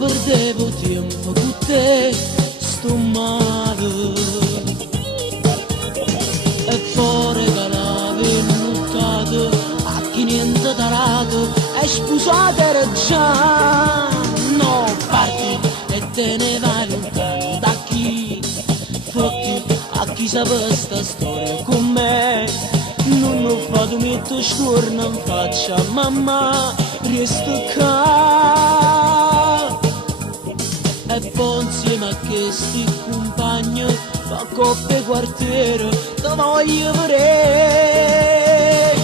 perdevo tempo con te, sto male. E poi regalavi nottato a chi niente tarato, e sposata era già. No, parti e te ne vai lontano da chi, perché a chi sapeva sta storia con me. Non ho fatto metto scorno in faccia, mamma, resto qua. E poi insieme a questi compagni, fa coppe quartiere, te voglio vedere.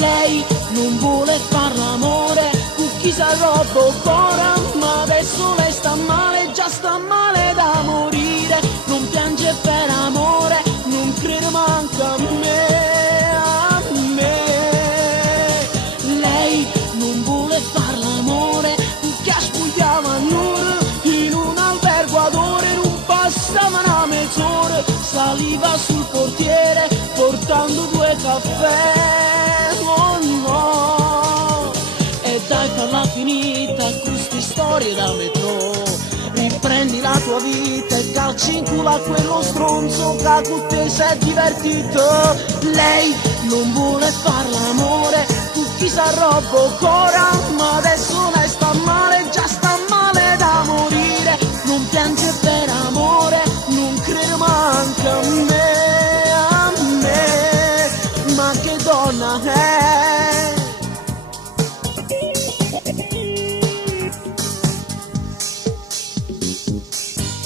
Lei non vuole far l'amore, con chi sa roba o cuore, ma adesso lei sta male, già sta male da morire. Non piange per amore, non crede manca a me. Saliva sul portiere portando 2 caffè, oh no. E dai farla finita queste storie da metro, riprendi la tua vita e calci in culo a quello stronzo che con te si è divertito. Lei non vuole far l'amore, tu chi sa roba o cora, ma adesso lei sta male, già sta male da morire. Non piange per amore, non crede manca a me, ma che donna è?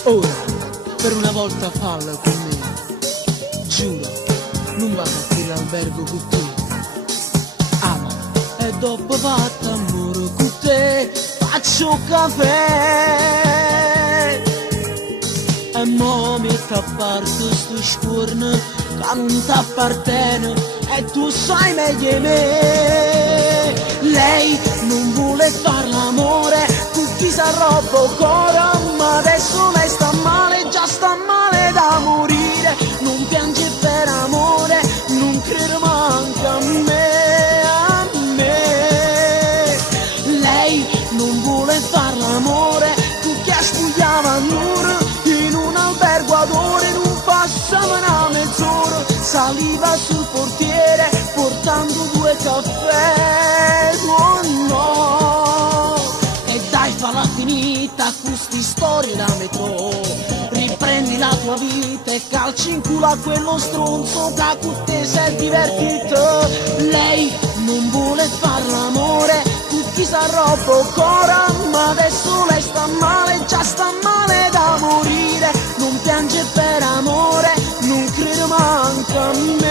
Ora, per una volta falla con me, giuro, non vado a quell'albergo con te. Ama, e dopo fatto amore con te, faccio caffè. E mo metto a parte sto scorno che non t'appartiene, e tu sai meglio di me. Lei non vuole far l'amore, tu chi sa roba o cuore, ma adesso lei sta male, già sta male da morire. Non piange per amore, non crede manca a me. Lei non vuole far l'amore, tu che studiava a Nur, in un albergo ad ore, non passava una mezz'ora. Saliva sul portiere portando 2 caffè, oh no. E dai falla finita queste storie da metro, riprendi la tua vita e calci in culo a quello stronzo che con te si è divertito. Lei non vuole far l'amore, tu chi sa roba o cora, ma adesso lei sta male, già sta male da morire. Non piange per amore, non crede manca a me.